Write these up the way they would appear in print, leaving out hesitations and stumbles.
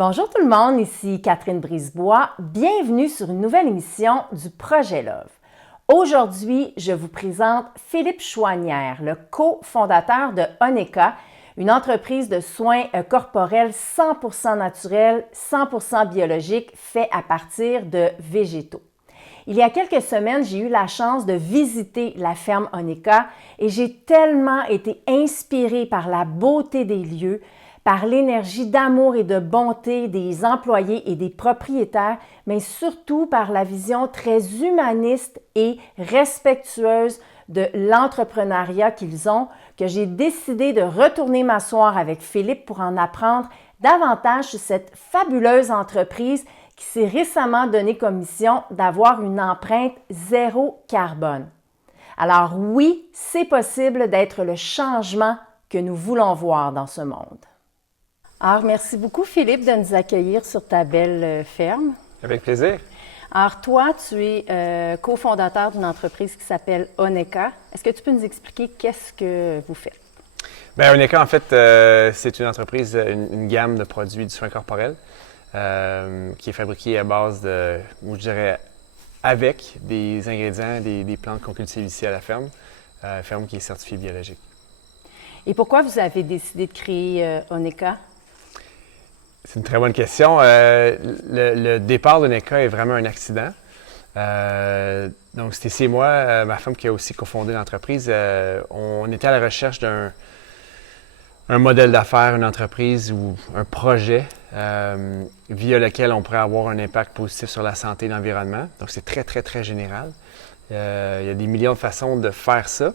Bonjour tout le monde, ici Catherine Brisebois. Bienvenue sur une nouvelle émission du Projet Love. Aujourd'hui, je vous présente Philippe Chouanière, le cofondateur de Oneka, une entreprise de soins corporels 100% naturels, 100% biologiques, fait à partir de végétaux. Il y a quelques semaines, j'ai eu la chance de visiter la ferme Oneka et j'ai tellement été inspirée par la beauté des lieux, par l'énergie d'amour et de bonté des employés et des propriétaires, mais surtout par la vision très humaniste et respectueuse de l'entrepreneuriat qu'ils ont, que j'ai décidé de retourner m'asseoir avec Philippe pour en apprendre davantage sur cette fabuleuse entreprise qui s'est récemment donné comme mission d'avoir une empreinte zéro carbone. Alors oui, c'est possible d'être le changement que nous voulons voir dans ce monde. Alors, merci beaucoup, Philippe, de nous accueillir sur ta belle ferme. Avec plaisir. Alors, toi, tu es cofondateur d'une entreprise qui s'appelle Oneka. Est-ce que tu peux nous expliquer qu'est-ce que vous faites? Bien, Oneka, en fait, c'est une entreprise, une gamme de produits de soins corporels qui est fabriquée à base de, ou je dirais, avec des ingrédients, des plantes qu'on cultive ici à la ferme, ferme qui est certifiée biologique. Et pourquoi vous avez décidé de créer Oneka? C'est une très bonne question. Le départ d'Oneka est vraiment un accident. Donc, c'était moi, ma femme qui a aussi cofondé l'entreprise. On était à la recherche d'un modèle d'affaires, une entreprise ou un projet via lequel on pourrait avoir un impact positif sur la santé et l'environnement. Donc, c'est très, très, très général. Il y a des millions de façons de faire ça.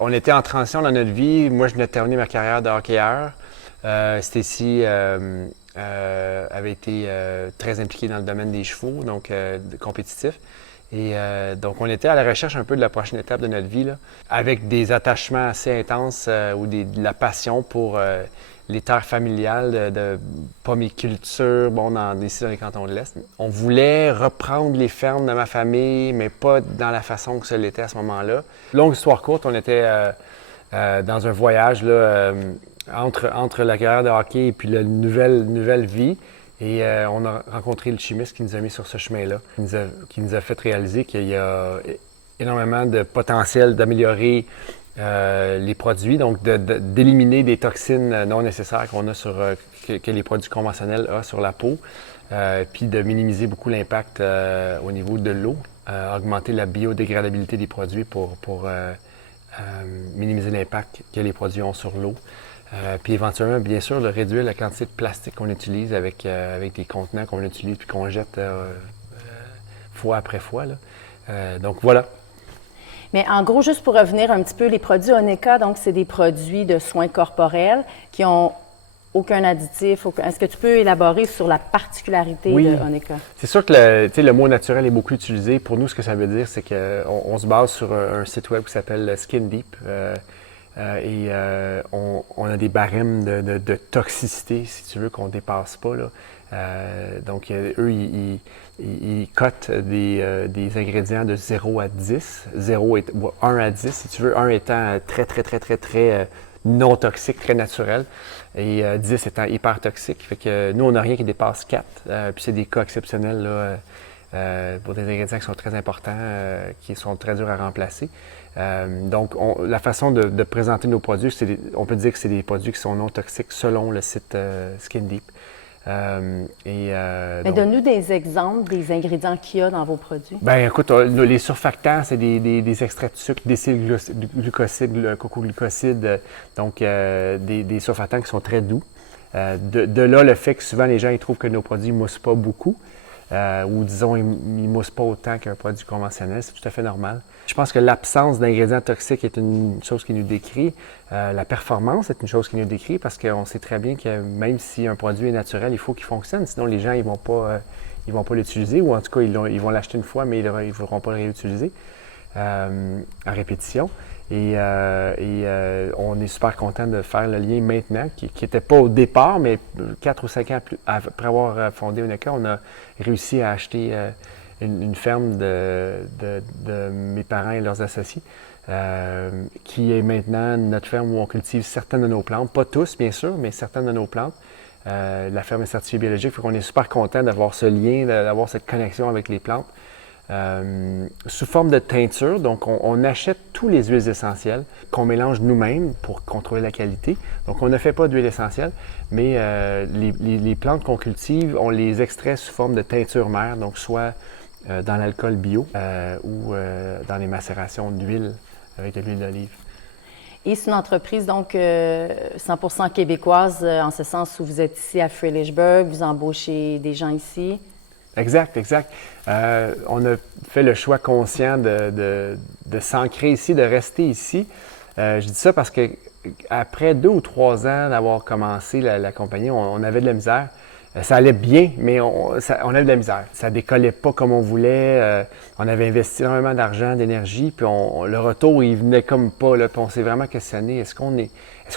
On était en transition dans notre vie. Moi, je venais de terminer ma carrière de hockeyeur. Stacy avait été très impliquée dans le domaine des chevaux, donc compétitif. Et donc, on était à la recherche un peu de la prochaine étape de notre vie, là, avec des attachements assez intenses ou de la passion pour les terres familiales de pomiculture, ici dans les cantons de l'Est. On voulait reprendre les fermes de ma famille, mais pas dans la façon que ça l'était à ce moment-là. Longue histoire courte, on était dans un voyage là, entre la carrière de hockey et puis la nouvelle vie. Et on a rencontré le chimiste qui nous a mis sur ce chemin-là, qui nous a fait réaliser qu'il y a énormément de potentiel d'améliorer les produits, donc d'éliminer des toxines non nécessaires qu'on a que les produits conventionnels ont sur la peau, puis de minimiser beaucoup l'impact au niveau de l'eau, augmenter la biodégradabilité des produits pour minimiser l'impact que les produits ont sur l'eau. Puis éventuellement, bien sûr, de réduire la quantité de plastique qu'on utilise avec des contenants qu'on utilise puis qu'on jette fois après fois, là. Donc voilà. Mais en gros, juste pour revenir un petit peu, les produits Oneka, donc c'est des produits de soins corporels qui ont aucun additif. Est-ce que tu peux élaborer sur la particularité de Oneka? C'est sûr que le mot naturel est beaucoup utilisé. Pour nous, ce que ça veut dire, c'est qu'on se base sur un site web qui s'appelle Skin Deep. On a des barèmes de toxicité, si tu veux, qu'on ne dépasse pas, là. Donc, eux, ils cotent des ingrédients de 0 à 10. 1 à 10, si tu veux. 1 étant très, très, très, très, très non toxique, très naturel. Et 10 étant hyper toxique. Fait que nous, on n'a rien qui dépasse 4. Puis c'est des cas exceptionnels, là, pour des ingrédients qui sont très importants, qui sont très durs à remplacer. Donc, la façon de présenter nos produits, on peut dire que c'est des produits qui sont non toxiques selon le site Skin Deep. Mais donne-nous des exemples des ingrédients qu'il y a dans vos produits. Bien, écoute, les surfactants, c'est des extraits de sucre, décylglucosides, cocoglucosides, donc des surfactants qui sont très doux. De là, le fait que souvent les gens ils trouvent que nos produits ne moussent pas beaucoup. Ou disons, ils ne moussent pas autant qu'un produit conventionnel, c'est tout à fait normal. Je pense que l'absence d'ingrédients toxiques est une chose qui nous décrit. La performance est une chose qui nous décrit parce qu'on sait très bien que même si un produit est naturel, il faut qu'il fonctionne. Sinon, les gens ils vont pas l'utiliser ou en tout cas, ils vont l'acheter une fois, mais ils ne voudront pas le réutiliser à répétition. Et on est super content de faire le lien maintenant, qui n'était pas au départ, mais 4 ou 5 ans après avoir fondé Oneka, on a réussi à acheter une ferme de mes parents et leurs associés, qui est maintenant notre ferme où on cultive certaines de nos plantes, pas tous bien sûr, mais certaines de nos plantes, La ferme est certifiée biologique, fait qu'on est super content d'avoir ce lien, d'avoir cette connexion avec les plantes. Sous forme de teinture, donc on achète tous les huiles essentielles qu'on mélange nous-mêmes pour contrôler la qualité. Donc on ne fait pas d'huile essentielle, mais les plantes qu'on cultive, on les extrait sous forme de teinture mère, donc soit dans l'alcool bio ou dans les macérations d'huile avec de l'huile d'olive. Et c'est une entreprise donc 100% québécoise, en ce sens où vous êtes ici à Fredericksburg, vous embauchez des gens ici. Exact, exact. On a fait le choix conscient de s'ancrer ici, de rester ici. Je dis ça parce que après 2 ou 3 ans d'avoir commencé la compagnie, on avait de la misère. Ça allait bien, mais on avait de la misère. Ça décollait pas comme on voulait. On avait investi énormément d'argent, d'énergie, puis le retour, il venait comme pas. Là, puis on s'est vraiment questionné, est-ce qu'on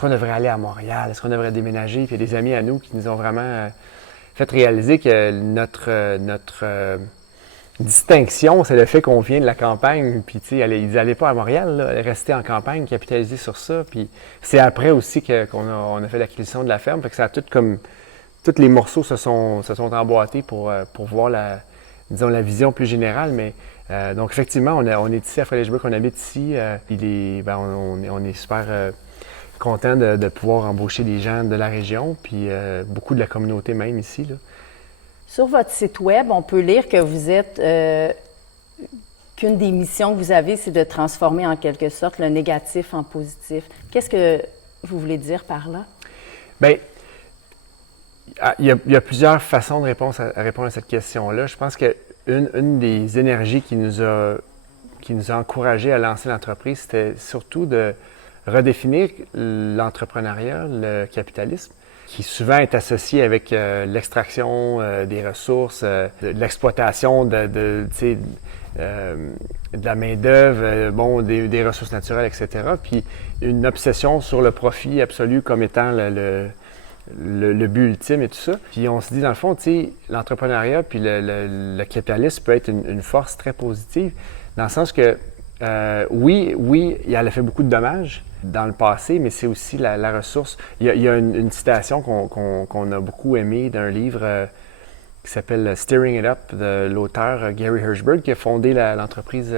devrait aller à Montréal? Est-ce qu'on devrait déménager? Puis il y a des amis à nous qui nous ont vraiment fait réaliser que notre distinction, c'est le fait qu'on vient de la campagne, puis tu sais, ils n'allaient pas à Montréal, là, rester en campagne, capitaliser sur ça. Puis c'est après aussi qu'on a fait l'acquisition de la ferme, fait que ça a tout comme... Tous les morceaux se sont emboîtés pour voir la vision plus générale. Mais donc, effectivement, on est ici à Fredericksburg, on habite ici. On est super content de pouvoir embaucher des gens de la région, puis beaucoup de la communauté même ici, là. Sur votre site Web, on peut lire que vous êtes... qu'une des missions que vous avez, c'est de transformer en quelque sorte le négatif en positif. Qu'est-ce que vous voulez dire par là? Bien, il y a plusieurs façons de répondre à cette question-là. Je pense qu'une des énergies qui nous a encouragés à lancer l'entreprise, c'était surtout de redéfinir l'entrepreneuriat, le capitalisme, qui souvent est associé avec l'extraction des ressources, de l'exploitation de la main-d'œuvre, des ressources naturelles, etc. Puis une obsession sur le profit absolu comme étant le but ultime et tout ça. Puis on se dit, dans le fond, tu sais, l'entrepreneuriat puis le capitalisme peut être une force très positive, dans le sens que, oui, elle a fait beaucoup de dommages dans le passé, mais c'est aussi la ressource. Il y a une citation qu'on a beaucoup aimée d'un livre qui s'appelle Stirring It Up de l'auteur Gary Hirshberg, qui a fondé l'entreprise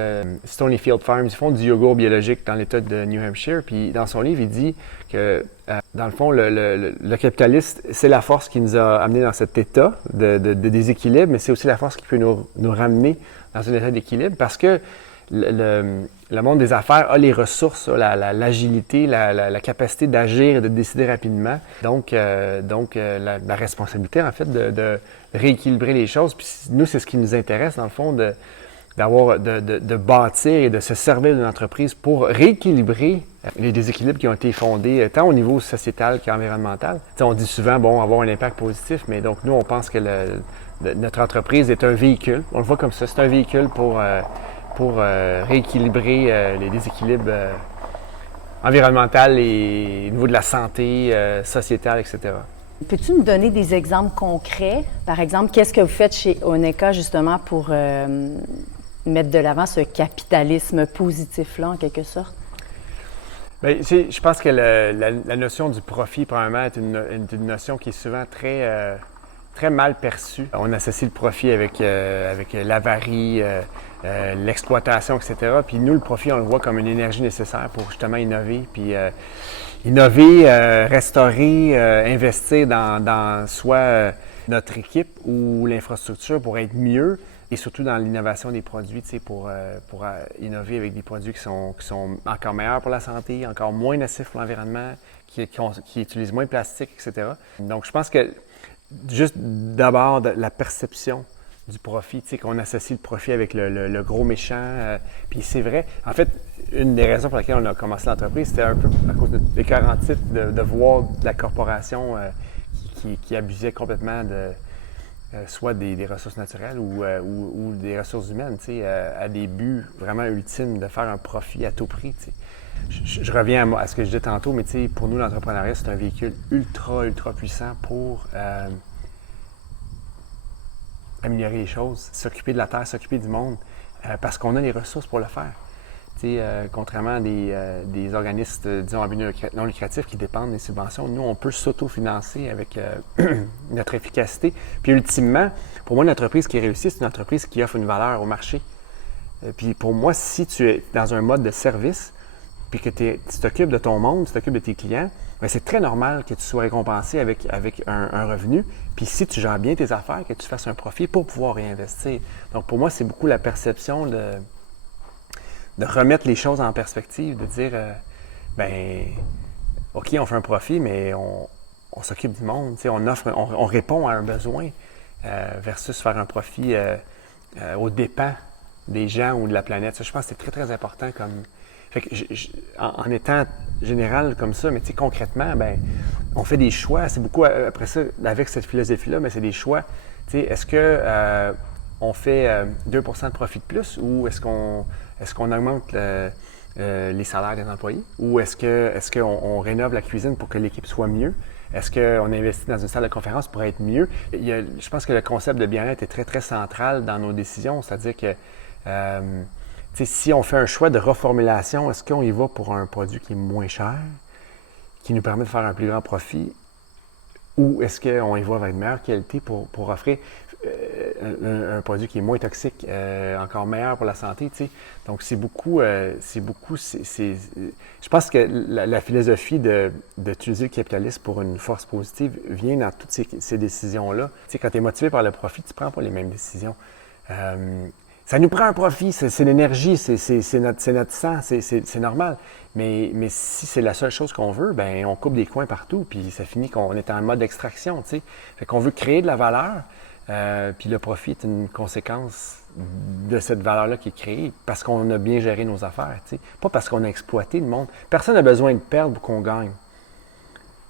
Stonyfield Farms. Ils font du yogourt biologique dans l'État de New Hampshire. Puis dans son livre, il dit que, dans le fond, le capitaliste, c'est la force qui nous a amenés dans cet état de déséquilibre, mais c'est aussi la force qui peut nous ramener dans un état d'équilibre, parce que le monde des affaires a les ressources, l'agilité, la capacité d'agir et de décider rapidement. Donc la responsabilité, en fait, de rééquilibrer les choses. Puis nous, c'est ce qui nous intéresse, dans le fond, de bâtir et de se servir d'une entreprise pour rééquilibrer les déséquilibres qui ont été fondés, tant au niveau sociétal qu'environnemental. T'sais, on dit souvent, avoir un impact positif, mais donc nous, on pense que notre entreprise est un véhicule. On le voit comme ça, c'est un véhicule pour rééquilibrer les déséquilibres environnementaux et au niveau de la santé sociétale, etc. Peux-tu nous donner des exemples concrets? Par exemple, qu'est-ce que vous faites chez Oneka justement pour mettre de l'avant ce capitalisme positif-là, en quelque sorte? Bien, je pense que la notion du profit, premièrement, est une notion qui est souvent très mal perçue. On associe le profit avec l'avarie, l'exploitation, etc. Puis nous, le profit, on le voit comme une énergie nécessaire pour justement innover. Puis restaurer, investir dans soit notre équipe ou l'infrastructure pour être mieux, et surtout dans l'innovation des produits, tu sais, pour innover avec des produits qui sont encore meilleurs pour la santé, encore moins nocifs pour l'environnement, qui utilisent moins de plastique, etc. Donc, je pense que juste d'abord la perception du profit, tu sais, qu'on associe le profit avec le gros méchant. Puis c'est vrai. En fait, une des raisons pour lesquelles on a commencé l'entreprise, c'était un peu à cause des 40 titres de voir la corporation qui abusait complètement soit des ressources naturelles ou des ressources humaines, tu sais, à des buts vraiment ultimes de faire un profit à tout prix, tu sais. Je reviens à ce que je disais tantôt, mais tu sais, pour nous, l'entrepreneuriat, c'est un véhicule ultra puissant pour améliorer les choses, s'occuper de la terre, s'occuper du monde, parce qu'on a les ressources pour le faire. Contrairement à des organismes, disons, à but non lucratif qui dépendent des subventions, nous, on peut s'autofinancer avec notre efficacité. Puis ultimement, pour moi, une entreprise qui réussit, c'est une entreprise qui offre une valeur au marché. Puis pour moi, si tu es dans un mode de service, puis que tu t'occupes de ton monde, tu t'occupes de tes clients, bien, c'est très normal que tu sois récompensé avec un revenu. Puis si tu gères bien tes affaires, que tu fasses un profit pour pouvoir réinvestir. Donc pour moi, c'est beaucoup la perception de remettre les choses en perspective, de dire, OK, on fait un profit, mais on s'occupe du monde, on répond à un besoin versus faire un profit aux dépens des gens ou de la planète. Ça, je pense que c'est très, très important comme... Fait que en étant général comme ça, mais concrètement, on fait des choix. C'est beaucoup, après ça, avec cette philosophie-là, mais c'est des choix. Est-ce que on fait 2 % de profit de plus ou est-ce qu'on augmente les salaires des employés? Ou est-ce qu'on rénove la cuisine pour que l'équipe soit mieux? Est-ce qu'on investit dans une salle de conférence pour être mieux? Je pense que le concept de bien-être est très, très central dans nos décisions. C'est-à-dire que si on fait un choix de reformulation, est-ce qu'on y va pour un produit qui est moins cher, qui nous permet de faire un plus grand profit? Ou est-ce qu'on y va avec une meilleure qualité pour offrir un produit qui est moins toxique, encore meilleur pour la santé, Donc, c'est beaucoup, je pense que la philosophie d'utiliser le capitalisme pour une force positive vient dans toutes ces décisions-là. Quand tu es motivé par le profit, tu ne prends pas les mêmes décisions. Ça nous prend un profit, c'est l'énergie, c'est notre sang, c'est normal. Mais si c'est la seule chose qu'on veut, on coupe des coins partout, puis ça finit qu'on est en mode extraction, Fait qu'on veut créer de la valeur, puis le profit est une conséquence de cette valeur-là qui est créée parce qu'on a bien géré nos affaires, Pas parce qu'on a exploité le monde. Personne n'a besoin de perdre pour qu'on gagne.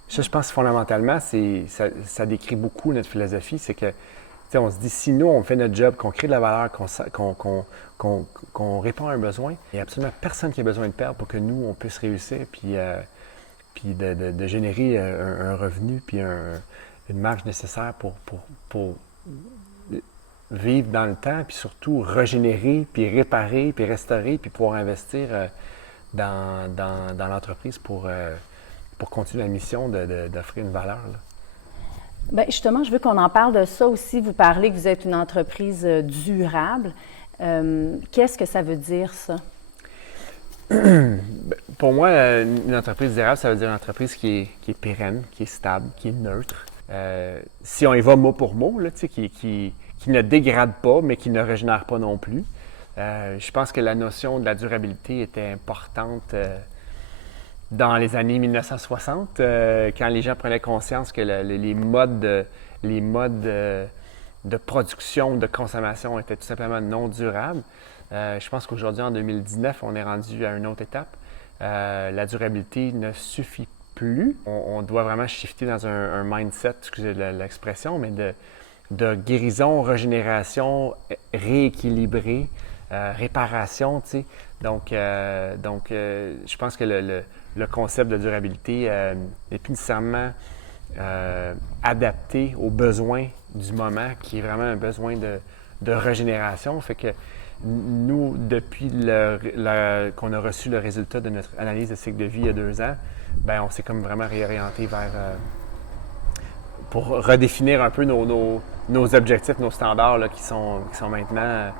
Ça, je pense fondamentalement, ça décrit beaucoup notre philosophie, c'est que on se dit, si nous, on fait notre job, qu'on crée de la valeur, qu'on répond à un besoin, il n'y a absolument personne qui a besoin de perdre pour que nous, on puisse réussir, puis de générer un revenu, puis une marge nécessaire pour vivre dans le temps, puis surtout régénérer, puis réparer, puis restaurer, puis pouvoir investir dans l'entreprise pour continuer la mission d'offrir une valeur, là. Bien, justement, je veux qu'on en parle de ça aussi. Vous parlez que vous êtes une entreprise durable. Qu'est-ce que ça veut dire, ça? Pour moi, une entreprise durable, ça veut dire une entreprise qui est pérenne, qui est stable, qui est neutre. Si on y va mot pour mot, là, qui ne dégrade pas, mais qui ne régénère pas non plus. Je pense que la notion de la durabilité était importante dans les années 1960, quand les gens prenaient conscience que les modes de production, de consommation étaient tout simplement non durables. Je pense qu'aujourd'hui, en 2019, on est rendu à une autre étape. La durabilité ne suffit plus. On doit vraiment shifter dans un mindset, excusez l'expression, mais de guérison, régénération, rééquilibré, réparation, Donc, je pense que le concept de durabilité n'est plus nécessairement adapté aux besoins du moment, qui est vraiment un besoin de régénération. Fait que nous, depuis qu'on a reçu le résultat de notre analyse de cycle de vie il y a 2 ans, on s'est comme vraiment réorienté vers pour redéfinir un peu nos objectifs, nos standards là, qui sont maintenant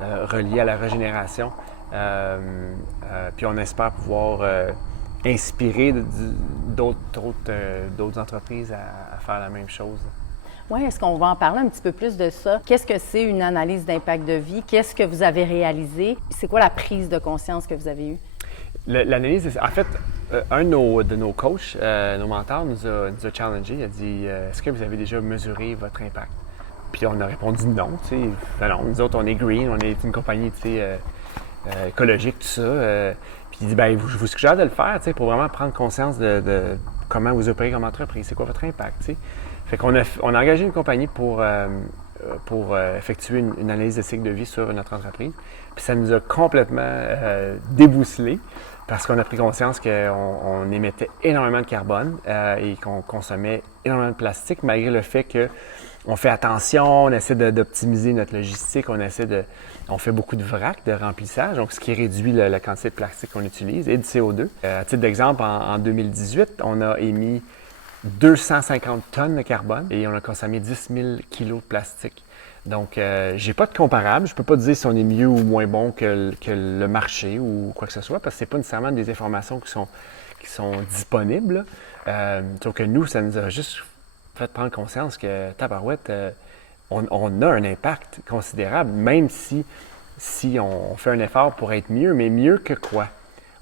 reliés à la régénération. Puis on espère pouvoir inspirer d'autres entreprises à faire la même chose. Oui, est-ce qu'on va en parler un petit peu plus de ça? Qu'est-ce que c'est une analyse d'impact de vie? Qu'est-ce que vous avez réalisé? C'est quoi la prise de conscience que vous avez eue? L'analyse, en fait, un de nos coachs, nos mentors, nous a challengé. Il a dit est-ce que vous avez déjà mesuré votre impact? Puis on a répondu non. Non, nous autres, on est green, on est une compagnie écologique, tout ça. Puis il dit je vous suggère de le faire pour vraiment prendre conscience de comment vous opérez comme entreprise, c'est quoi votre impact. Fait qu'on a engagé une compagnie pour effectuer une analyse de cycle de vie sur notre entreprise. Puis ça nous a complètement débousselé. parce qu'on a pris conscience qu'on émettait énormément de carbone et qu'on consommait énormément de plastique, malgré le fait qu'on fait attention, on essaie d'optimiser notre logistique, on fait beaucoup de vrac, de remplissage, donc ce qui réduit la quantité de plastique qu'on utilise et de CO2. À titre d'exemple, en 2018, on a émis 250 tonnes de carbone et on a consommé 10 000 kilos de plastique. Donc, j'ai pas de comparable. Je peux pas dire si on est mieux ou moins bon que le marché ou quoi que ce soit, parce que c'est pas nécessairement des informations qui sont disponibles. Sauf que nous, ça nous a juste fait prendre conscience que, tabarouette, on a un impact considérable, même si on fait un effort pour être mieux, mais mieux que quoi?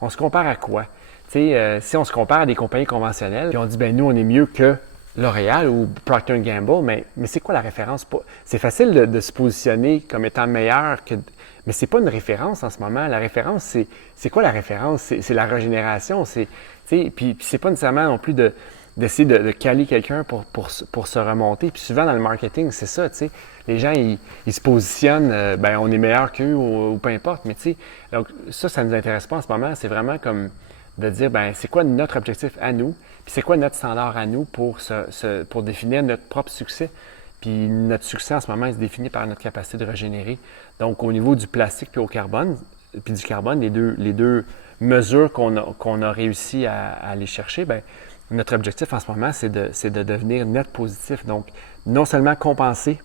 On se compare à quoi? Si on se compare à des compagnies conventionnelles, puis on dit, ben nous, on est mieux que L'Oréal ou Procter & Gamble, mais c'est quoi la référence? C'est facile de se positionner comme étant meilleur que... Mais c'est pas une référence en ce moment. La référence, c'est quoi la référence? C'est la régénération. Puis c'est pas nécessairement non plus d'essayer de caler quelqu'un pour se remonter. Puis souvent dans le marketing, c'est ça, tu sais. Les gens, ils se positionnent, ben on est meilleur qu'eux ou peu importe. Mais tu sais, donc ça nous intéresse pas en ce moment. C'est vraiment comme de dire, ben c'est quoi notre objectif à nous? Puis c'est quoi notre standard à nous pour définir notre propre succès? Puis notre succès en ce moment, il se définit par notre capacité de régénérer. Donc au niveau du plastique puis du carbone, les deux mesures qu'on a réussi à aller chercher, bien, notre objectif en ce moment, c'est de devenir net positif. Donc non seulement compenser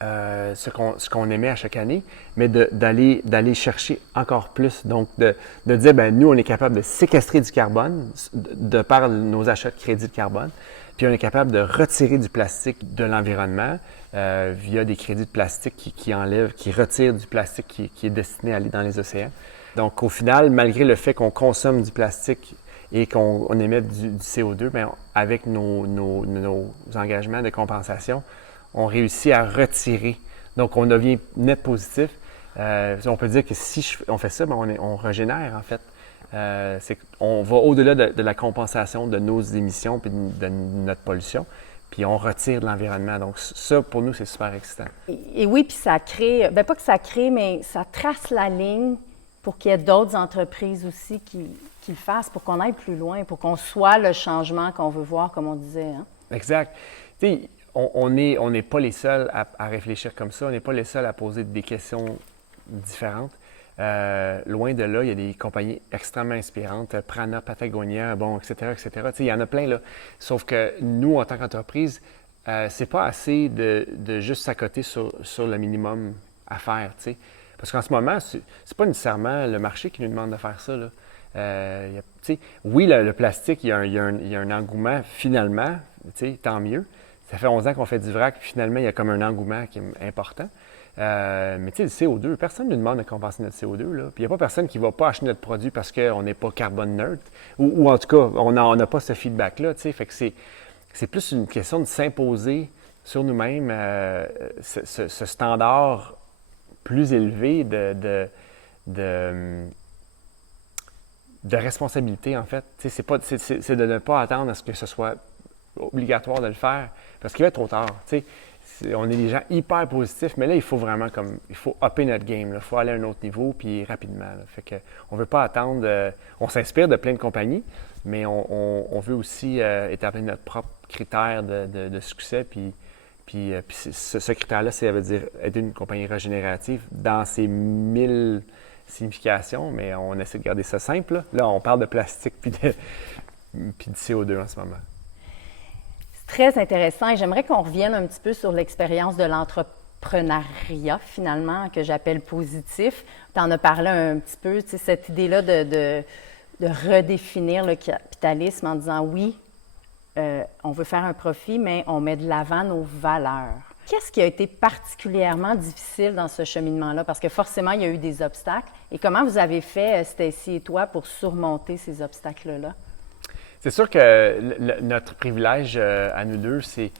ce qu'on émet à chaque année, mais d'aller chercher encore plus. Donc, de dire, ben nous, on est capable de séquestrer du carbone de par nos achats de crédits de carbone, puis on est capable de retirer du plastique de l'environnement via des crédits de plastique qui retirent du plastique qui est destiné à aller dans les océans. Donc, au final, malgré le fait qu'on consomme du plastique et qu'on émet du CO2, bien, avec nos engagements de compensation, on réussit à retirer. Donc, on devient net positif. On peut dire que si on fait ça, bien, on régénère, en fait. On va au-delà de la compensation de nos émissions et de notre pollution, puis on retire de l'environnement. Donc, ça, pour nous, c'est super excitant. Et oui, puis ça crée, bien pas que ça crée, mais ça trace la ligne pour qu'il y ait d'autres entreprises aussi qui le fassent, pour qu'on aille plus loin, pour qu'on soit le changement qu'on veut voir, comme on disait. Hein? Exact. Tu sais, on n'est pas les seuls à réfléchir comme ça. On n'est pas les seuls à poser des questions différentes. Loin de là, il y a des compagnies extrêmement inspirantes, Prana, Patagonia, bon, etc., etc. Tu sais, il y en a plein, là. Sauf que nous, en tant qu'entreprise, c'est pas assez de juste s'accoter sur le minimum à faire, tu sais. Parce qu'en ce moment, c'est pas nécessairement le marché qui nous demande de faire ça, là. Oui, le plastique, il y a un engouement, finalement, tant mieux. Ça fait 11 ans qu'on fait du vrac, puis finalement, il y a comme un engouement qui est important. Mais tu sais, le CO2, personne ne nous demande de compenser notre CO2, là. Puis il n'y a pas personne qui ne va pas acheter notre produit parce qu'on n'est pas carbone neutre. Ou en tout cas, on n'a pas ce feedback-là, tu sais. Fait que c'est plus une question de s'imposer sur nous-mêmes ce standard plus élevé de responsabilité, en fait. Tu sais, c'est de ne pas attendre à ce que ce soit obligatoire de le faire, parce qu'il va être trop tard. Tu sais, on est des gens hyper positifs, mais là, il faut vraiment il faut upper notre game. Il faut aller à un autre niveau, puis rapidement. Là. Fait que on ne veut pas attendre. On s'inspire de plein de compagnies, mais on veut aussi établir notre propre critère de succès. Puis ce critère-là, ça veut dire être une compagnie régénérative dans ses 1000 significations, mais on essaie de garder ça simple. Là, on parle de plastique puis de CO2 en ce moment. Très intéressant et j'aimerais qu'on revienne un petit peu sur l'expérience de l'entrepreneuriat finalement, que j'appelle positif. Tu en as parlé un petit peu, tu sais, cette idée-là de redéfinir le capitalisme en disant oui, on veut faire un profit, mais on met de l'avant nos valeurs. Qu'est-ce qui a été particulièrement difficile dans ce cheminement-là? Parce que forcément, il y a eu des obstacles. Et comment vous avez fait, Stacy et toi, pour surmonter ces obstacles-là? C'est sûr que notre privilège à nous deux, c'est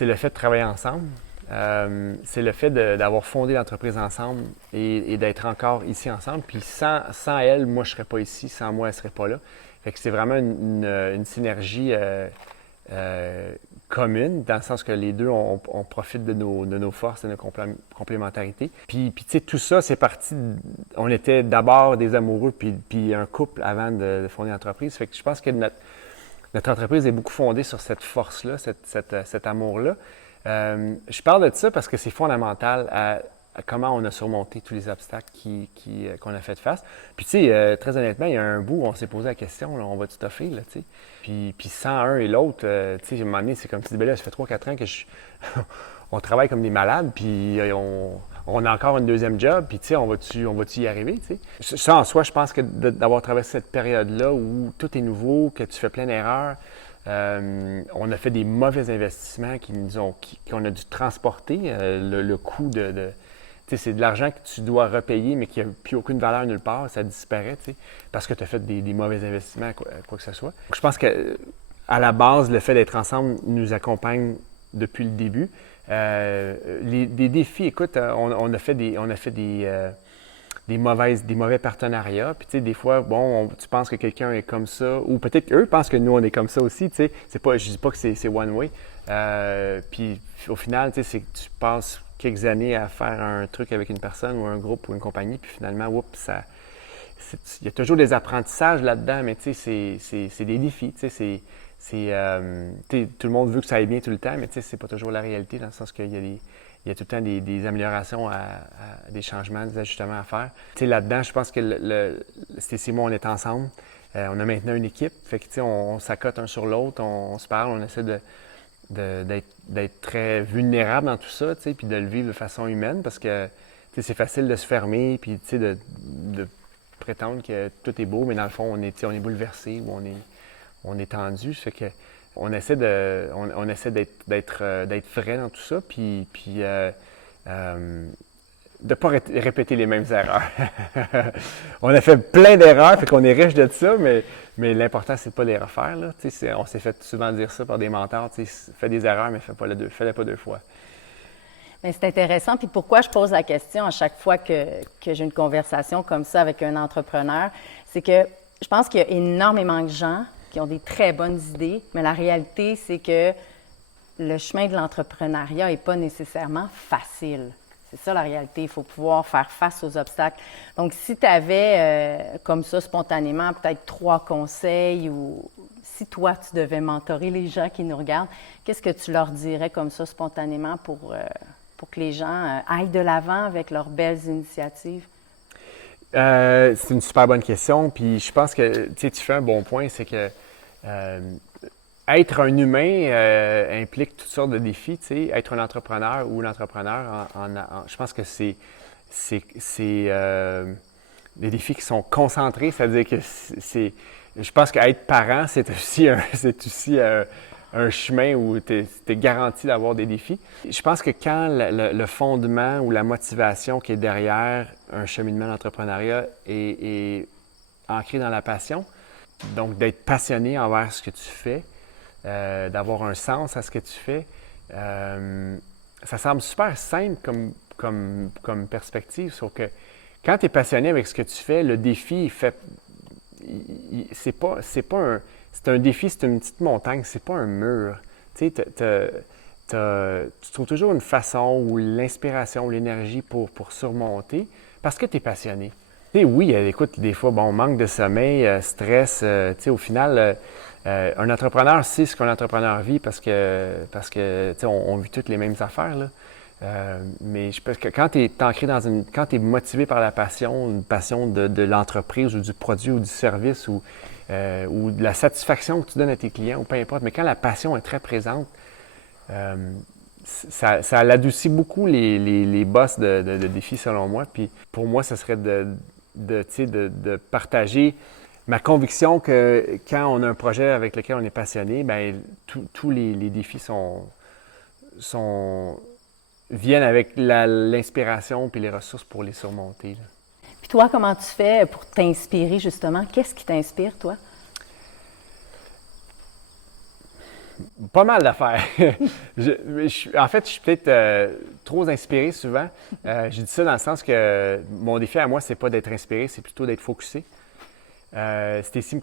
le fait de travailler ensemble. C'est le fait d'avoir fondé l'entreprise ensemble et d'être encore ici ensemble. Puis sans elle, moi, je ne serais pas ici. Sans moi, elle ne serait pas là. Fait que c'est vraiment une synergie commune, dans le sens que les deux, on profite de nos forces, de nos complémentarités. Puis tu sais, tout ça, c'est parti, on était d'abord des amoureux, puis un couple avant de fonder l'entreprise. Fait que je pense que notre entreprise est beaucoup fondée sur cette force-là, cet amour-là. Je parle de ça parce que c'est fondamental à comment on a surmonté tous les obstacles qu'on a fait face. Puis, tu sais, très honnêtement, il y a un bout où on s'est posé la question, là, on va-tu toffer, là, tu sais? Puis sans un et l'autre, tu sais, à un moment donné, c'est comme tu dis, ben là, ça fait 3-4 ans que on travaille comme des malades, puis on a encore une deuxième job, puis tu sais, on va-tu y arriver, tu sais? Ça, en soi, je pense que d'avoir traversé cette période-là où tout est nouveau, que tu fais plein d'erreurs, on a fait des mauvais investissements qu'on a dû transporter, le coût de tu sais, c'est de l'argent que tu dois repayer, mais qui n'a plus aucune valeur nulle part, ça disparaît, tu sais, parce que tu as fait des mauvais investissements, quoi que ce soit. Donc, je pense qu'à la base, le fait d'être ensemble nous accompagne depuis le début. Des défis, écoute, on a fait des mauvais partenariats. Puis, tu sais, des fois, bon, tu penses que quelqu'un est comme ça, ou peut-être qu'eux pensent que nous, on est comme ça aussi, tu sais. Je dis pas que c'est one way. Puis, au final, tu sais, tu passes quelques années à faire un truc avec une personne ou un groupe ou une compagnie, puis finalement, il y a toujours des apprentissages là-dedans, mais tu sais, c'est des défis, tu sais, tout le monde veut que ça aille bien tout le temps, mais tu sais, c'est pas toujours la réalité, dans le sens qu'il y a tout le temps des améliorations, des changements, des ajustements à faire. Tu sais, là-dedans, je pense que Stacy et moi, on est ensemble. On a maintenant une équipe, fait que tu sais, on s'accote un sur l'autre, on se parle, on essaie d'être très vulnérable dans tout ça, tu sais, puis de le vivre de façon humaine, parce que tu sais, c'est facile de se fermer, puis tu sais, de prétendre que tout est beau, mais dans le fond, on est bouleversé ou on est tendu. Ça fait que on essaie d'être vrai dans tout ça, puis de ne pas répéter les mêmes erreurs. On a fait plein d'erreurs, fait qu'on est riche de ça, mais l'important, c'est de ne pas les refaire, là. On s'est fait souvent dire ça par des mentors, fais des erreurs, mais fais-les pas deux fois. Bien, c'est intéressant. Puis pourquoi je pose la question à chaque fois que j'ai une conversation comme ça avec un entrepreneur, c'est que je pense qu'il y a énormément de gens qui ont des très bonnes idées, mais la réalité, c'est que le chemin de l'entrepreneuriat n'est pas nécessairement facile. C'est ça la réalité, il faut pouvoir faire face aux obstacles. Donc, si tu avais comme ça spontanément peut-être 3 conseils ou si toi, tu devais mentorer les gens qui nous regardent, qu'est-ce que tu leur dirais comme ça spontanément pour que les gens aillent de l'avant avec leurs belles initiatives? C'est une super bonne question, puis je pense que tu fais un bon point, c'est que être un humain implique toutes sortes de défis. Tu sais, être un entrepreneur ou l'entrepreneur, je pense que c'est des défis qui sont concentrés, c'est-à-dire que je pense qu'être parent, c'est aussi un chemin où tu es garanti d'avoir des défis. Je pense que quand le fondement ou la motivation qui est derrière un cheminement d'entrepreneuriat est ancré dans la passion, donc d'être passionné envers ce que tu fais, d'avoir un sens à ce que tu fais. Ça semble super simple comme perspective, sauf que quand tu es passionné avec ce que tu fais, le défi, c'est un défi, c'est une petite montagne, c'est pas un mur. Tu sais, tu trouves toujours une façon ou l'inspiration ou l'énergie pour surmonter parce que tu es passionné. Tu sais, oui, écoute, des fois, bon, manque de sommeil, stress, tu sais, au final, un entrepreneur sait ce qu'un entrepreneur vit parce que tu sais, on vit toutes les mêmes affaires, là. Mais je pense que quand tu es ancré quand tu es motivé par la passion, une passion de l'entreprise ou du produit ou du service ou de la satisfaction que tu donnes à tes clients ou peu importe, mais quand la passion est très présente, ça l'adoucit beaucoup les bosses de défis selon moi. Puis pour moi, ce serait de partager ma conviction que quand on a un projet avec lequel on est passionné, bien, tous les défis viennent avec l'inspiration et les ressources pour les surmonter, là. Puis toi, comment tu fais pour t'inspirer justement? Qu'est-ce qui t'inspire, toi? Pas mal d'affaires. En fait, je suis peut-être trop inspiré souvent. Je dis ça dans le sens que mon défi à moi, c'est pas d'être inspiré, c'est plutôt d'être focusé. Stacy me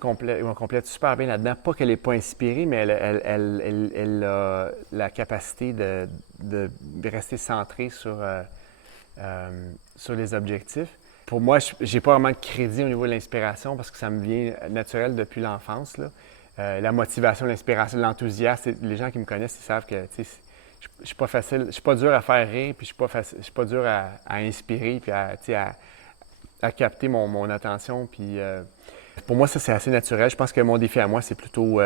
complète super bien là-dedans. Pas qu'elle n'est pas inspirée, mais elle a la capacité de rester centrée sur les objectifs. Pour moi, je n'ai pas vraiment de crédit au niveau de l'inspiration parce que ça me vient naturel depuis l'enfance, là. La motivation, l'inspiration, l'enthousiasme, les gens qui me connaissent, ils savent que je suis pas facile, je suis pas dur à faire rire, puis je suis pas dur à inspirer, puis à capter mon attention. Puis pour moi, ça, c'est assez naturel. Je pense que mon défi à moi, c'est plutôt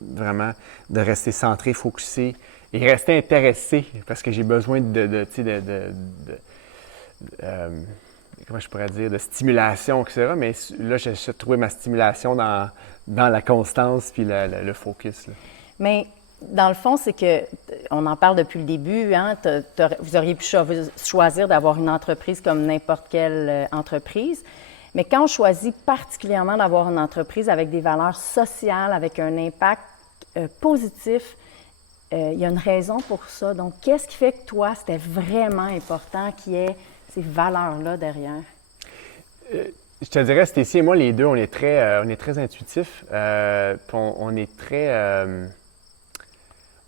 vraiment de rester centré, focusé et rester intéressé parce que j'ai besoin comment je pourrais dire, de stimulation, etc. Mais là, j'ai trouvé ma stimulation dans la constance puis le focus, là. Mais dans le fond, c'est que, on en parle depuis le début, hein, vous auriez pu choisir d'avoir une entreprise comme n'importe quelle entreprise. Mais quand on choisit particulièrement d'avoir une entreprise avec des valeurs sociales, avec un impact positif, il y a une raison pour ça. Donc, qu'est-ce qui fait que toi, c'était vraiment important qu'il y ait ces valeurs-là derrière? Je te dirais, Stacy et moi, les deux, on est très intuitifs.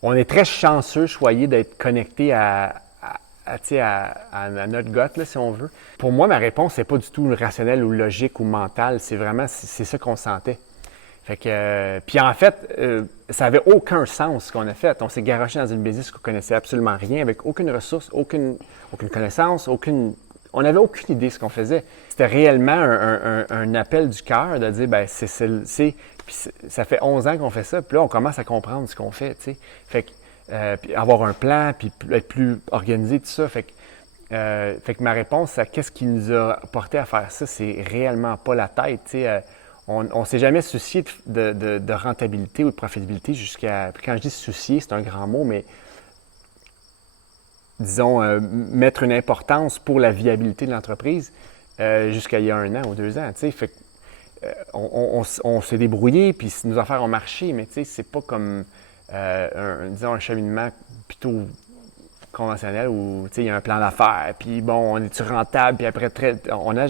On est très chanceux, choyés d'être connectés à notre gut, là, si on veut. Pour moi, ma réponse, c'est pas du tout rationnelle ou logique ou mentale. C'est vraiment, c'est ça qu'on sentait. Fait que, puis en fait, ça avait aucun sens ce qu'on a fait. On s'est garoché dans une business qu'on connaissait absolument rien, avec aucune ressource, aucune connaissance, on n'avait aucune idée de ce qu'on faisait. C'était réellement un appel du cœur de dire, ben puis ça fait 11 ans qu'on fait ça, puis là, on commence à comprendre ce qu'on fait, tu sais. Fait que, puis avoir un plan, puis être plus organisé, tout ça. Fait que ma réponse à qu'est-ce qui nous a porté à faire ça, c'est réellement pas la tête, tu sais. On ne s'est jamais soucié de rentabilité ou de profitabilité jusqu'à... Puis quand je dis soucier, c'est un grand mot, mais disons, mettre une importance pour la viabilité de l'entreprise jusqu'à il y a 1 an ou 2 ans, tu sais. Fait que, on s'est débrouillé, puis nos affaires ont marché, mais tu sais, c'est pas comme, disons, un cheminement plutôt conventionnel où, tu sais, il y a un plan d'affaires, puis bon, on est-tu rentable, puis après, on a...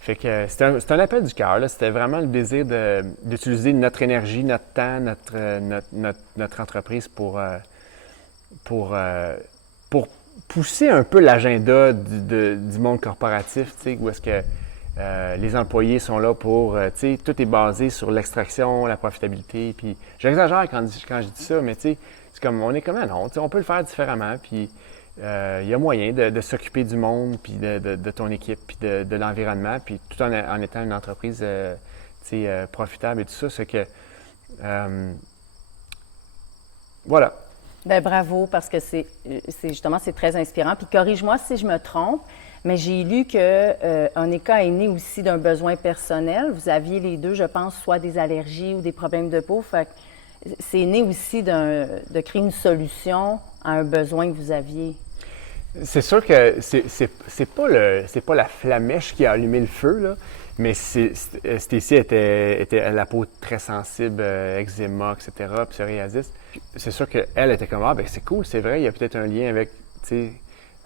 Fait que c'est un appel du cœur, là. C'était vraiment le désir d'utiliser notre énergie, notre temps, notre entreprise pour pousser un peu l'agenda du monde corporatif, tu sais, où est-ce que les employés sont là pour, tu sais, tout est basé sur l'extraction, la profitabilité, puis j'exagère quand je dis ça, mais tu sais, c'est comme, on est comme, non, tu sais, on peut le faire différemment, puis il y a moyen de s'occuper du monde, puis de ton équipe, puis de l'environnement, puis tout en étant une entreprise, tu sais, profitable et tout ça, c'est que, voilà. Bien, bravo, parce que justement, c'est très inspirant. Puis corrige-moi si je me trompe, mais j'ai lu que Oneca est né aussi d'un besoin personnel. Vous aviez les deux, je pense, soit des allergies ou des problèmes de peau. Fait que c'est né aussi de créer une solution à un besoin que vous aviez. C'est sûr que c'est pas la flamèche qui a allumé le feu, là, mais Stacy était à la peau très sensible, eczéma, etc., psoriasis. C'est sûr qu'elle était comme, ah, ben c'est cool, c'est vrai, il y a peut-être un lien avec, tu sais,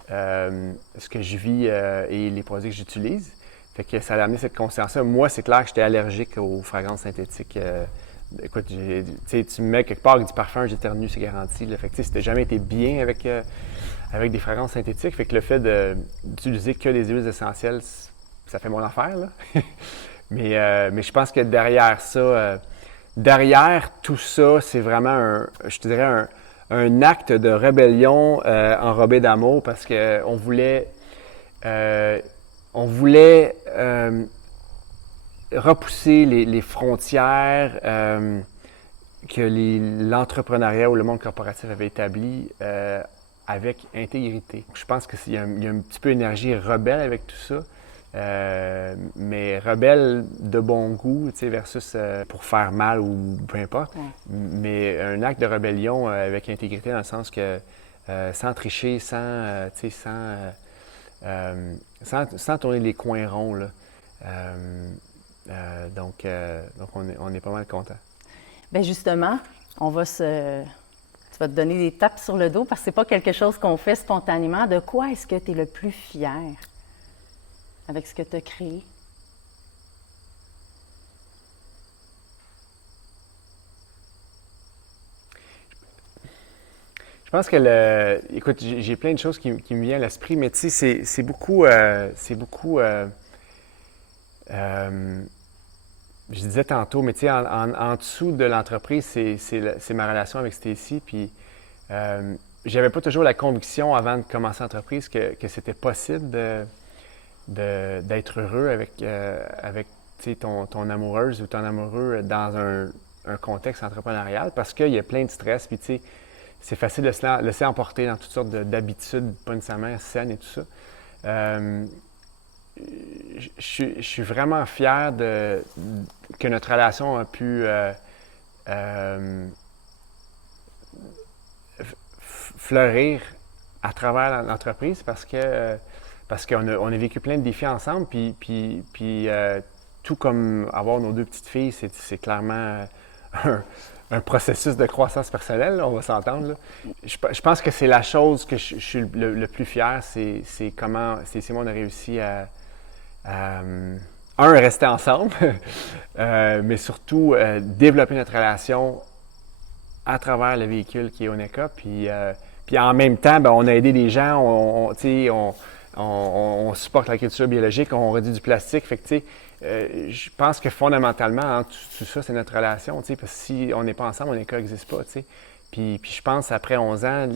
ce que je vis et les produits que j'utilise. Fait que ça a amené cette conscience-là. Moi, c'est clair que j'étais allergique aux fragrances synthétiques. Écoute, tu me mets quelque part avec du parfum, j'éternue, c'est garanti, là. Fait que, tu sais, c'était jamais été bien avec des fragrances synthétiques. Fait que le fait d'utiliser que des huiles essentielles, ça fait mon affaire, là. mais je pense que derrière ça, derrière tout ça, c'est vraiment je te dirais un acte de rébellion enrobé d'amour parce qu'on voulait, repousser les frontières que l'entrepreneuriat ou le monde corporatif avait établies avec intégrité. Je pense qu'il y a un petit peu d'énergie rebelle avec tout ça, mais rebelle de bon goût, tu sais, versus pour faire mal ou peu importe. Ouais. Mais un acte de rébellion avec intégrité dans le sens que sans tricher, sans tourner les coins ronds, là. Donc on est pas mal content. Bien justement, tu vas te donner des tapes sur le dos parce que c'est pas quelque chose qu'on fait spontanément. De quoi est-ce que tu es le plus fier avec ce que tu as créé? Je pense que écoute, j'ai plein de choses qui me viennent à l'esprit, mais tu sais, c'est beaucoup, je disais tantôt, mais tu sais, en dessous de l'entreprise, c'est ma relation avec Stacy. Puis, j'avais pas toujours la conviction avant de commencer l'entreprise que c'était possible d'être heureux avec tu sais, ton amoureuse ou ton amoureux dans un contexte entrepreneurial parce qu'il y a plein de stress. Puis, tu sais, c'est facile de se laisser emporter dans toutes sortes d'habitudes, pas nécessairement saines et tout ça. Je suis vraiment fier que notre relation a pu fleurir à travers l'entreprise parce qu'on a vécu plein de défis ensemble. Puis tout comme avoir nos deux petites filles, c'est clairement un processus de croissance personnelle, là, on va s'entendre. Là. Je pense que c'est la chose que je suis le plus fier, c'est comment Stacy et moi on a réussi à rester ensemble, mais surtout développer notre relation à travers le véhicule qui est Oneka. Puis en même temps, ben, on a aidé des gens, on supporte la culture biologique, on réduit du plastique. Fait que, tu sais, je pense que fondamentalement, tout ça, c'est notre relation, parce que si on n'est pas ensemble, Oneka n'existe pas. Puis je pense, après 11 ans,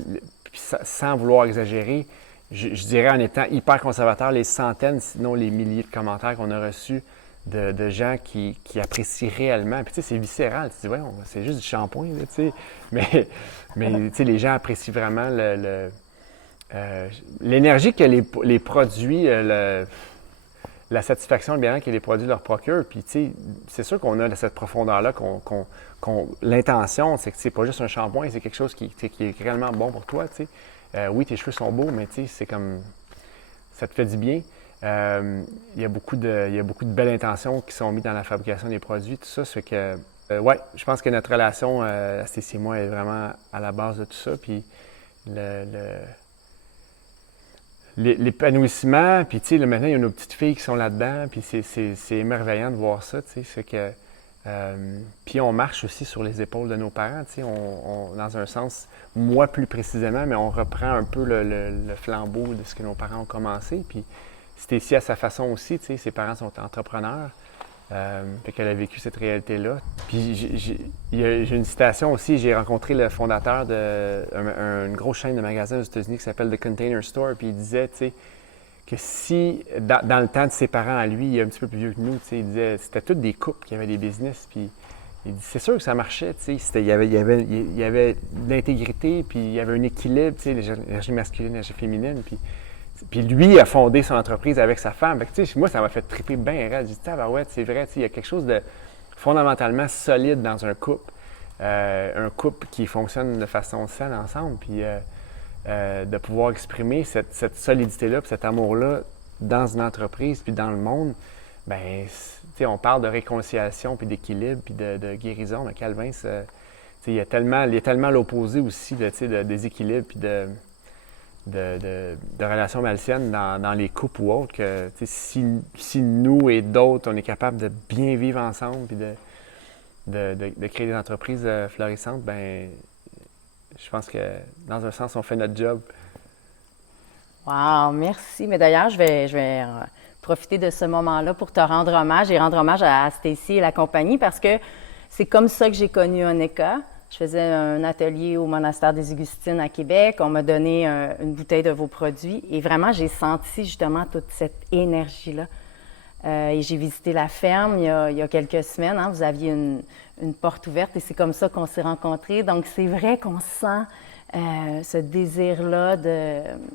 sans vouloir exagérer, je dirais en étant hyper conservateur, les centaines, sinon les milliers de commentaires qu'on a reçus de gens qui apprécient réellement. Puis tu sais, c'est viscéral. Tu te dis, ouais, c'est juste du shampoing, là, tu sais. Mais tu sais, les gens apprécient vraiment l'énergie que les produits, la satisfaction, le bien-être que les produits leur procurent. Puis tu sais, c'est sûr qu'on a cette profondeur-là, l'intention, c'est que c'est pas juste un shampoing, c'est quelque chose qui est réellement bon pour toi, tu sais. Oui, tes cheveux sont beaux, mais tu sais, c'est comme ça te fait du bien. Il y a beaucoup de belles intentions qui sont mises dans la fabrication des produits, tout ça. C'est que, ouais, je pense que notre relation, Stacy et moi, est vraiment à la base de tout ça. Puis l'épanouissement, puis tu sais, maintenant, il y a nos petites filles qui sont là-dedans, puis c'est émerveillant de voir ça, tu sais. C'est que, puis on marche aussi sur les épaules de nos parents, tu sais, dans un sens, moi plus précisément, mais on reprend un peu le flambeau de ce que nos parents ont commencé. Puis Stacy à sa façon aussi, tu sais, ses parents sont entrepreneurs, fait qu'elle a vécu cette réalité-là. Puis j'ai une citation aussi, j'ai rencontré le fondateur d'une grosse chaîne de magasins aux États-Unis qui s'appelle The Container Store, puis il disait, tu sais, que si, dans le temps de ses parents à lui, il est un petit peu plus vieux que nous, tu sais, il disait, c'était toutes des couples qui avaient des business, puis il dit, c'est sûr que ça marchait, tu sais, il y avait de l'intégrité, puis il y avait un équilibre, tu sais, l'énergie masculine, l'énergie féminine, puis lui a fondé son entreprise avec sa femme. Fait que, tu sais, moi, ça m'a fait triper bien raide. J'ai dit, ah, ben ouais, c'est vrai, tu sais, il y a quelque chose de fondamentalement solide dans un couple qui fonctionne de façon saine ensemble, puis de pouvoir exprimer cette solidité-là, puis cet amour-là dans une entreprise, puis dans le monde, bien, tu sais, on parle de réconciliation, puis d'équilibre, puis de guérison. Mais Calvin, tu sais, il y a tellement l'opposé aussi de déséquilibre, puis de relations malsaines dans les couples ou autres, que si nous et d'autres, on est capable de bien vivre ensemble puis de créer des entreprises florissantes, ben je pense que dans un sens, on fait notre job. Wow, merci. Mais d'ailleurs, je vais profiter de ce moment-là pour te rendre hommage et rendre hommage à Stacy et la compagnie parce que c'est comme ça que j'ai connu Oneka. Je faisais un atelier au monastère des Augustines à Québec. On m'a donné une bouteille de vos produits et vraiment, j'ai senti justement toute cette énergie-là. Et j'ai visité la ferme il y a quelques semaines. Hein, vous aviez une porte ouverte et c'est comme ça qu'on s'est rencontrés. Donc, c'est vrai qu'on sent ce désir-là,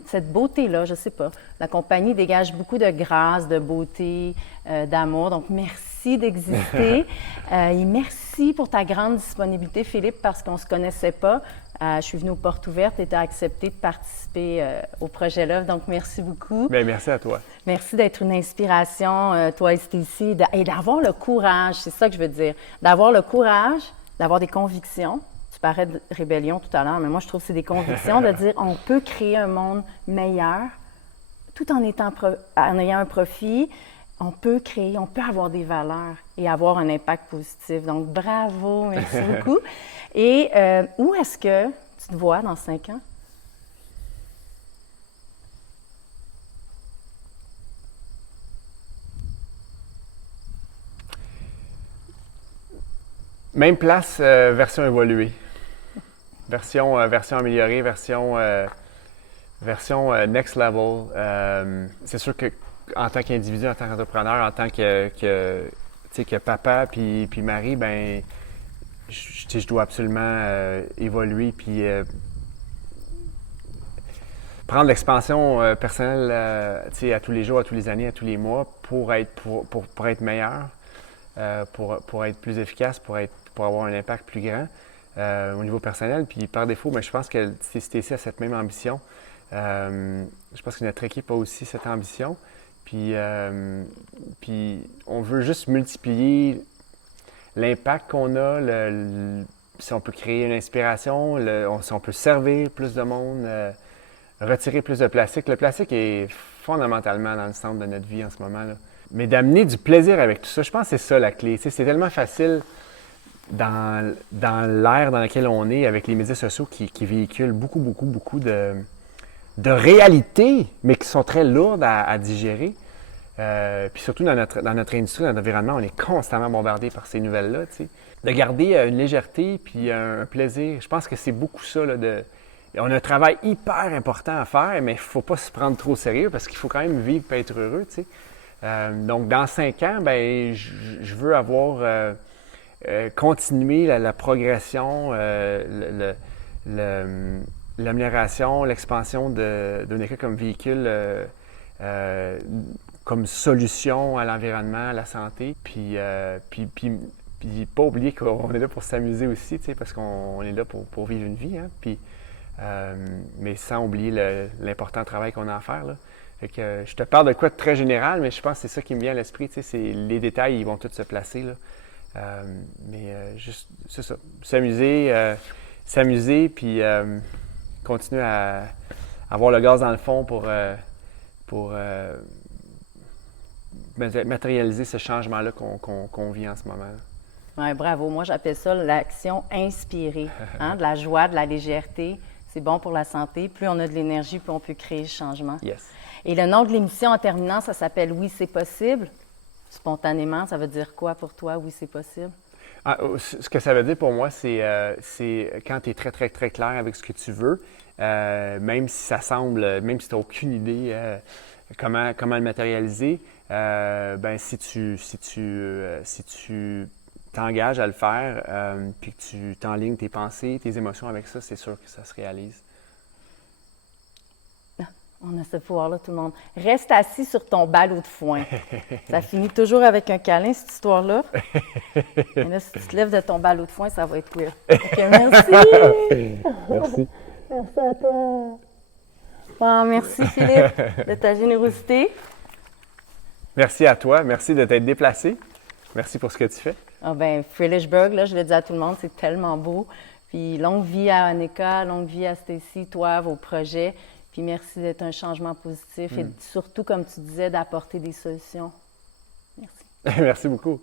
cette beauté-là, je sais pas. La compagnie dégage beaucoup de grâce, de beauté, d'amour. Donc, merci d'exister. Et merci pour ta grande disponibilité, Philippe, parce qu'on ne se connaissait pas. Je suis venue aux portes ouvertes et tu as accepté de participer au projet Love. Donc, merci beaucoup. Bien, merci à toi. Merci d'être une inspiration, toi et Stacy, et d'avoir le courage, c'est ça que je veux dire, d'avoir le courage, d'avoir des convictions. Tu parlais de rébellion tout à l'heure, mais moi, je trouve que c'est des convictions de dire on peut créer un monde meilleur tout en ayant un profit. On peut créer, on peut avoir des valeurs et avoir un impact positif. Donc, bravo, merci beaucoup. Et où est-ce que tu te vois dans 5 ans? Même place, version évoluée. Version améliorée, version next level. C'est sûr qu'en tant qu'individu, en tant qu'entrepreneur, en tant que papa puis mari, ben je dois absolument évoluer puis prendre l'expansion personnelle à tous les jours, à tous les années, à tous les mois pour être meilleur, pour être plus efficace, pour avoir un impact plus grand au niveau personnel. Puis par défaut, ben, je pense que CCTC a cette même ambition. Je pense que notre équipe a aussi cette ambition. Puis on veut juste multiplier l'impact qu'on a, si on peut créer une inspiration, si on peut servir plus de monde, retirer plus de plastique. Le plastique est fondamentalement dans le centre de notre vie en ce moment, là. Mais d'amener du plaisir avec tout ça, je pense que c'est ça la clé. C'est tellement facile dans l'ère dans laquelle on est, avec les médias sociaux qui véhiculent beaucoup de réalités, mais qui sont très lourdes à digérer. Puis surtout dans notre industrie, dans notre environnement, on est constamment bombardé par ces nouvelles-là. De garder une légèreté puis un plaisir, je pense que c'est beaucoup ça. Là, on a un travail hyper important à faire, mais il ne faut pas se prendre trop au sérieux parce qu'il faut quand même vivre et être heureux. Donc dans 5 ans, ben, je veux avoir continué la progression, l'amélioration, l'expansion d'Oneca comme véhicule, comme solution à l'environnement, à la santé. Puis pas oublier qu'on est là pour s'amuser aussi, parce qu'on est là pour vivre une vie. Hein? Puis, mais sans oublier l'important travail qu'on a à faire. Là. Fait que, je te parle de quoi de très général, mais je pense que c'est ça qui me vient à l'esprit. Les détails, ils vont tous se placer. Là. Juste, c'est ça. S'amuser, puis continuer à avoir le gaz dans le fond pour matérialiser ce changement-là qu'on vit en ce moment. Ouais, bravo. Moi, j'appelle ça l'action inspirée. Hein? De la joie, de la légèreté. C'est bon pour la santé. Plus on a de l'énergie, plus on peut créer le changement. Yes. Et le nom de l'émission en terminant, ça s'appelle « Oui, c'est possible ». Spontanément, ça veut dire quoi pour toi, « Oui, c'est possible » ? Ce que ça veut dire pour moi, c'est quand tu es très, très, très clair avec ce que tu veux, même si ça semble, même si tu n'as aucune idée comment le matérialiser, ben si tu t'engages à le faire, puis que tu t'enlignes tes pensées, tes émotions avec ça, c'est sûr que ça se réalise. On a ce pouvoir-là, tout le monde. Reste assis sur ton ballot de foin. Ça finit toujours avec un câlin, cette histoire-là. Et là, si tu te lèves de ton ballot de foin, ça va être weird. OK, merci! Merci. Merci à toi! Bon, merci Philippe de ta générosité. Merci à toi. Merci de t'être déplacé. Merci pour ce que tu fais. Ah ben, Frelichburg, là, je le dis à tout le monde, c'est tellement beau. Puis longue vie à Oneca, longue vie à Stacy, toi, vos projets. Puis merci d'être un changement positif et surtout, comme tu disais, d'apporter des solutions. Merci. Merci beaucoup.